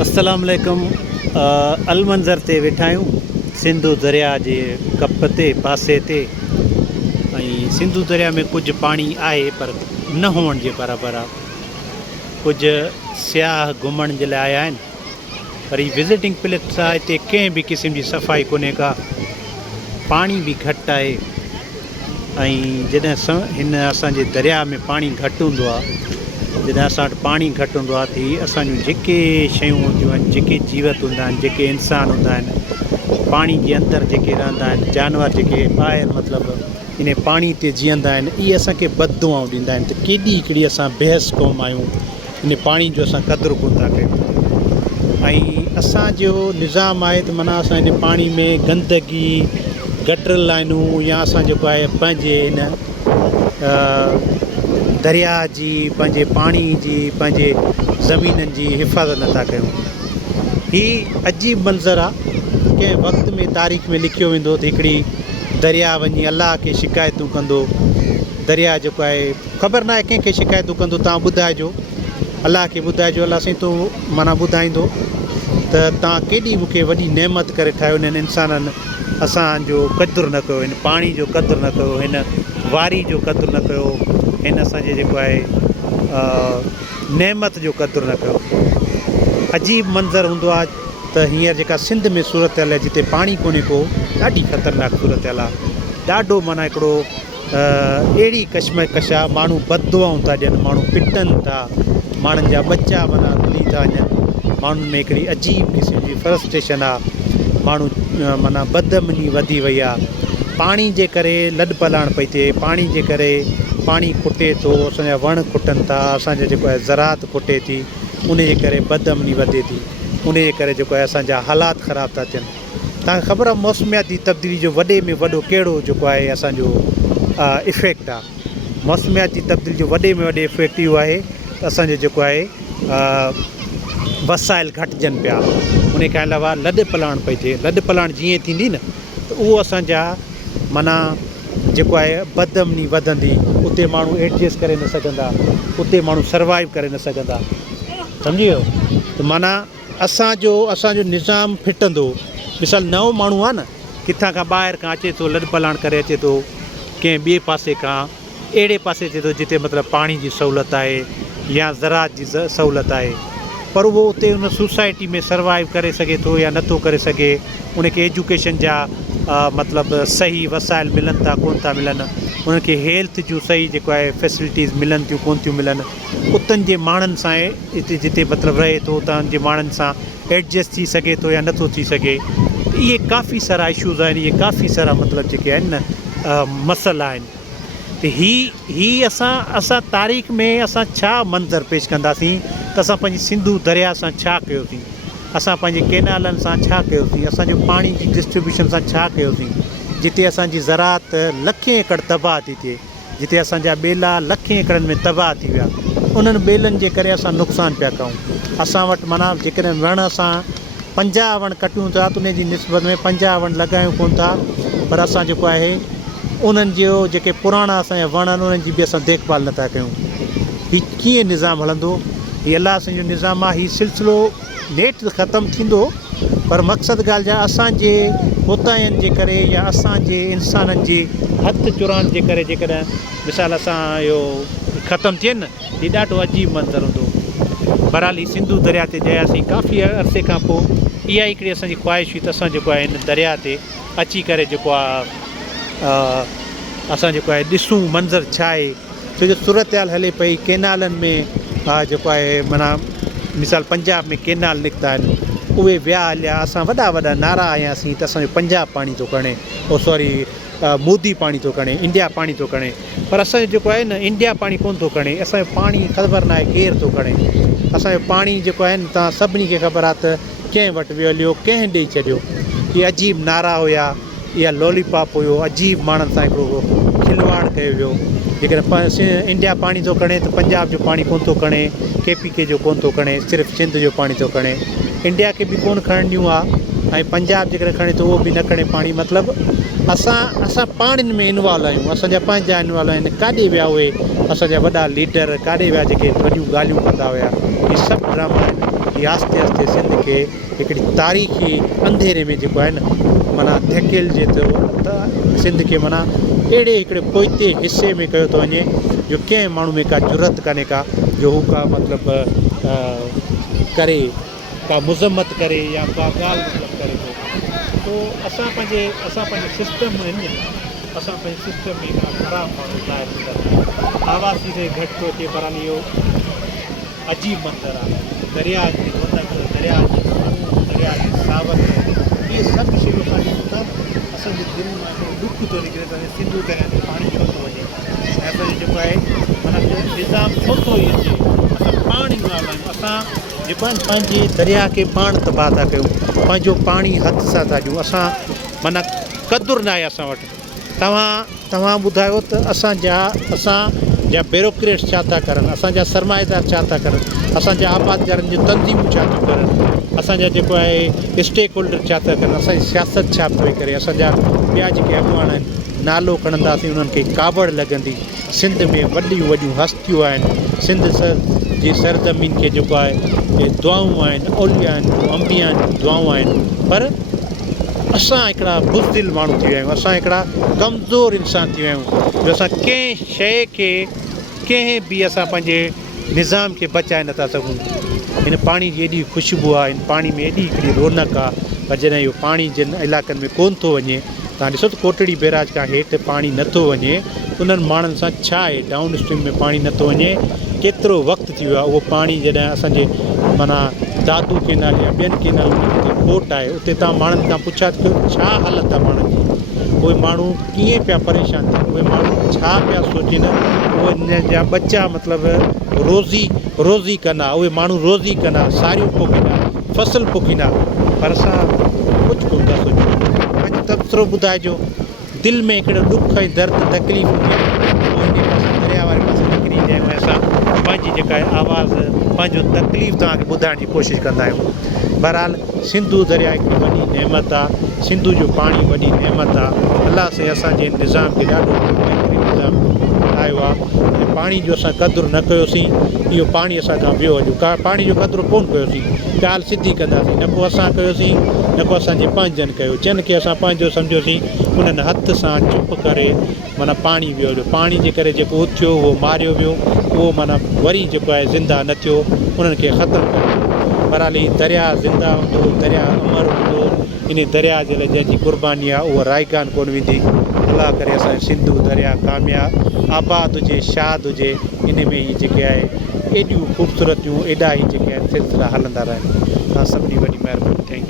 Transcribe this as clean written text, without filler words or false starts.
अस्सलाम वालेकुम। अलमंज़र ते वेठा आहियूं सिंधु दरिया जे कप ते पासे ते। ऐं सिंधु दरिया में कुझु पाणी आहे पर न हुअण जे बराबरि आहे। कुझु सियाह घुमण जे लाइ आया आहिनि पर हीअ विज़िटिंग प्लेस आहे। हिते कंहिं बि क़िस्म जी सफ़ाई कोन्हे का, पाणी बि घटि आहे। ऐं जॾहिं हिन असांजे दरिया में पाणी घटि हूंदो आहे, जॾहिं असां वटि पाणी घटि हूंदो आहे त असांजूं जेके शयूं हूंदियूं आहिनि, जेके जीवत हूंदा आहिनि, जेके इंसान हूंदा आहिनि, पाणी जे अंदरि जेके रहंदा आहिनि, जानवर जेके ॿाहिरि मतिलबु इन पाणी ते जीअंदा आहिनि, इहे असांखे बददुआऊं ॾींदा आहिनि। त केॾी हिकिड़ी असां बेहस क़ौम आहियूं, इन पाणी जो असां क़दुरु कोन था कयूं। ऐं असांजो निज़ाम आहे त माना असां इन पाणी में गंदगी, गटर लाइनूं या असां जेको आहे पंहिंजे इन दरिया जी, पंहिंजे पाणी जी, पंहिंजे ज़मीननि जी हिफ़ाज़त नथा कयूं। हीअ अजीब मंज़रु आहे। कंहिं वक़्त में तारीख़ में लिखियो वेंदो त हिकिड़ी दरिया वञी अलाह खे शिकायतूं कंदो। दरिया जेको आहे ख़बर न आहे कंहिंखे शिकायतूं कंदो, तव्हां ॿुधाइजो, अलाह खे ॿुधाइजो, अलाह साईं तूं माना ॿुधाईंदो त तव्हां केॾी मूंखे वॾी नेमत करे ठाहियो, हिननि इंसाननि असांजो क़दुरु न कयो, हिन पाणी जो क़दुरु न कयो, हिन वारी जो क़दुरु न कयो, हिन असांजे जेको आहे नेमत जो क़दुरु न कयो। अजीब मंज़रु हूंदो आहे त हींअर जेका सिंध में सूरत हाल आहे, जिते पाणी कोन्हे को, ॾाढी ख़तरनाक सूरत हाल आहे। ॾाढो माना हिकिड़ो अहिड़ी कशमकश आहे, माण्हू बददुआऊं था ॾियनि, माण्हू पिटनि था, माण्हुनि जा बच्चा माना रुली था वञनि, माण्हुनि में हिकिड़ी अजीब क़िस्म जी फ्रस्ट्रेशन आहे, माण्हू माना बदअमनी वधी वई आहे। पाणी जे करे लॾ पलाण पई थिए, पाणी जे करे पाणी खुटे थो, असांजा वण खुटनि था, असांजो जेको आहे ज़रात खुटे थी, उन जे करे बदअमनी वधे थी, उन जे करे जेको आहे असांजा हालात ख़राबु था थियनि। तव्हांखे ख़बर आहे मौसमियाती तब्दीली जो वॾे में वॾो कहिड़ो जेको आहे असांजो इफ़ेक्ट आहे। मौसमियाती तब्दीली जो वॾे में वॾो इफ़ेक्ट इहो आहे त असांजो जेको आहे वसाइल घटिजनि पिया, उन खां अलावा लॾ पलाण पई थिए। लॾ पलाण जीअं थींदी न त उहो असांजा माना जेको आहे बदअमनी वधंदी, उते माण्हू एडजस्ट करे न सघंदा, उते माण्हू सर्वाइव करे न सघंदा, सम्झी वियो। त माना असांजो निज़ाम फिटंदो। मिसाल नओं माण्हू आहे न, किथां खां ॿाहिरि खां अचे थो, लॾ पलाण करे अचे थो, कंहिं ॿिए पासे खां अहिड़े पासे अचे थो जिते मतिलबु पाणी जी सहूलियत आहे या ज़रात जी सहूलियत आहे, पर उहो उते उन सोसाइटी में सर्वाइव करे सघे थो या नथो करे सघे। उनखे एजुकेशन जा मतिलबु सही वसाइल मिलनि था, कोन था मिलनि, उनखे हेल्थ जूं सही जेको आहे फैसिलिटीज़ मिलनि थियूं, कोन थियूं मिलनि। उतनि जे माण्हुनि सां हिते जिते मतिलबु रहे थो, उतां जे माण्हुनि सां एडजस्ट थी सघे थो या नथो थी सघे। इहे काफ़ी सारा इशूज़ आहिनि, इहे काफ़ी सारा मतिलबु जेके आहिनि न मसइला आहिनि। त ही असां तारीख़ में असां छा मंज़र पेश कंदासीं त असां पंहिंजी सिंधु दरिया सां छा कयोसीं, असां पंहिंजे केनालनि सां छा कयोसीं, असांजो पाणी जी डिस्ट्रीब्यूशन सां छा कयोसीं, जिते असांजी ज़रात लखे एकड़ तबाह थी थिए, जिते असांजा ॿेला लखे एकड़नि में तबाह थी विया, उन्हनि ॿेलनि जे करे असां नुक़सानु पिया कयूं। असां वटि माना जेकॾहिं वण असां 50 वण कटियूं था त उन जी निस्बत में 50 वण लॻायूं कोन था, पर असां जेको आहे उन्हनि जो जेके पुराणा असांजा वण आहिनि उन्हनि जी बि असां देखभाल नथा कयूं। हीउ कीअं निज़ाम हलंदो? हीउ अलाह असांजो निज़ाम आहे। हीउ सिलसिलो नेठि ख़तमु थींदो, पर मक़सदु ॻाल्हि जा असांजे हुतायनि जे करे या असांजे इंसाननि जे हथ चुरान जे करे जेकॾहिं मिसाल असां इहो ख़तमु थियनि न, हीउ ॾाढो अजीब मंज़रु हूंदो। बहरहाल ही सिंधु दरिया ते जयासीं काफ़ी अरसे खां पोइ। इहा हिकिड़ी असांजी ख़्वाहिश हुई त असां जेको आहे हिन दरिया ते अची करे जेको आहे असां जेको आहे ॾिसूं मंज़रु छा आहे। छो जो सूरत हाल हले पई, केनालनि में जेको आहे माना मिसाल पंजाब में केनाल निकिता आहिनि, उहे विया हलिया, असां वॾा वॾा नारा आयासीं त असांजो पंजाब पाणी थो खणे, मोदी पाणी थो खणे, इंडिया पाणी थो खणे। पर असांजो जेको आहे न इंडिया पाणी कोन थो खणे, असांजो पाणी ख़बर न आहे केरु थो खणे। असांजो पाणी जेको आहे न तव्हां सभिनी खे ख़बर आहे त कंहिं वटि वियो हलियो, कंहिं ॾेई छॾियो। इहे अजीब नारा हुया, इहा लॉलीपॉप हुयो, अजीब माण्हुनि सां हिकिड़ो खिलवाड़ कयो वियो। जेकॾहिं इंडिया पाणी थो खणे त पंजाब जो पाणी कोन थो खणे, KPK जो कोन थो खणे, सिर्फ़ु सिंध जो पाणी थो खणे। इंडिया खे बि कोन खणंदियूं आहे, ऐं पंजाब जेकॾहिं खणे त उहो बि न खणे पाणी। मतिलबु असां पाणिनि में इनवॉल्व आहियूं, असांजा पंहिंजा इनवॉल्व आहिनि। काॾे विया उहे असांजा वॾा लीडर, काॾे विया जेके वॾियूं ॻाल्हियूं कंदा हुया? इहे सभु ड्रामा आहिनि, ही आस्ते आस्ते सिंध खे हिकिड़ी तारीख़ी अंधेरे में जेको आहे न माना धकेलजे थो त सिंध खे माना अहिड़े हिकिड़े पोइते हिसे में कयो थो वञे जो कंहिं माण्हू में का ज़रूरत कान्हे का जो हू का मतिलबु करे का मुज़म्मत करे या का ॻाल्हि मतिलबु करे थो तो असां पंहिंजे सिस्टम आहिनि असां पंहिंजे सिस्टम में हिकिड़ा ख़राबु माण्हू ज़ाहिर था आवाज़ी से घटि थो थिए पर इहो अजीब मंज़र आहे दरिया जी रोनक दरिया जी दरिया जी सावक इहे सभु शयूं असांखे असांजे दिलि मां ॾुख थो निकिरे त सिंधू दरिया ते पाणी छो थो वञे ऐं असांजो जेको आहे माना निज़ाम छो थो ई अचे असां पाणी न हलायूं असां जेको आहे पंहिंजे दरिया खे पाण तबाह था कयूं पंहिंजो पाणी हथ सां था ॾियूं असां माना क़दुरु न आहे असां वटि तव्हां ॿुधायो त असांजा ब्यूरोक्रेट्स छा था करनि असांजा सरमाएदार छा था करनि असांजा आबादकारनि जूं तंज़ीमूं छा थियूं करनि असांजा जेको आहे स्टेक होल्डर छा था करनि असांजी सियासत छा पई करे असांजा ॿिया जेके अॻुवान आहिनि नालो खणंदासीं उन्हनि खे कावड़ लॻंदी सिंध में वॾियूं वॾियूं हस्तियूं आहिनि सिंध जी सरज़मीन खे जेको आहे इहे दुआऊं आहिनि औलिया आहिनि अंबिया आहिनि दुआऊं आहिनि पर असां हिकिड़ा बुज़दिल माण्हू थी विया आहियूं असां हिकिड़ा कमज़ोर इंसान थी विया आहियूं जो असां कंहिं शइ खे कंहिं बि असां पंहिंजे निज़ाम खे बचाए नथा सघूं हिन पाणी जी एॾी ख़ुशबू आहे हिन पाणी में एॾी हिकिड़ी रौनक आहे पर जॾहिं इहो पाणी जिन इलाइक़नि में कोन थो वञे तव्हां ॾिसो त कोटड़ी बैराज खां हेठि पाणी नथो वञे उन्हनि माण्हुनि सां छा आहे डाउन स्ट्रीम में पाणी नथो वञे केतिरो वक़्तु थी वियो आहे उहो पाणी जॾहिं असांजे माना दादू केनाल या ॿियनि केनालनि में जेके कोट आहे उते तव्हां माण्हुनि खां पुछा कयो छा हालति आहे माण्हुनि जी उहे माण्हू कीअं पिया परेशान थियनि उहे माण्हू छा पिया सोचनि उहे इन जा बचा मतिलबु रोज़ी कंदा उहे माण्हू रोज़ी कंदा साड़ियूं पोखींदा फसल पोखींदा पर असां कुझु कोन था सोचूं पंहिंजो तबसरो ॿुधाइजो दिलि में हिकिड़ो ॾुख ऐं दर्द तकलीफ़ हूंदी आहे पोइ इन पासे दरिया वारे पासे निकिरी ईंदा आहियूं ऐं असां पंहिंजी जेका आहे आवाज़ पंहिंजो तकलीफ़ तव्हांखे ॿुधाइण जी कोशिशि कंदा आहियूं बहरहाल सिंधू दरिया हिकिड़ी वॾी नेमत आहे सिंधू जो पाणी वॾी नेमत आहे अलाह से असांजे निज़ाम खे ॾाढो बहितरीनु निज़ाम ठाहियो आहे ऐं पाणी जो असां क़दुरु न कयोसीं इहो पाणी असांखां वियो अॼु पाणी जो क़दुरु कोन कयोसीं ॻाल्हि सिधी कंदासीं न को असां कयोसीं न को असांजे पंहिंजनि कयो जिन खे असां पंहिंजो सम्झोसीं उन्हनि हथ सां चुप करे माना पाणी वियो हुयो पाणी जे करे जेको उथियो उहो मारियो वियो उहो माना वरी जेको आहे ज़िंदा न थियो उन्हनि खे ख़तमु कयो बहरहाल दरिया ज़िंदा हूंदो दरिया अमर हूंदो इन दरिया जे लाइ जंहिंजी क़ुर्बानी आहे उहा रायगान कोन वेंदी अलाह करे असांजो सिंधू दरिया कामयाबु आबाद हुजे शाद हुजे इन में ई जेके आहे एॾियूं ख़ूबसूरतियूं एॾा ई जेके आहिनि सिलसिला हलंदा रहनि तव्हां सभिनी वॾी महिरबानी थैंक्यू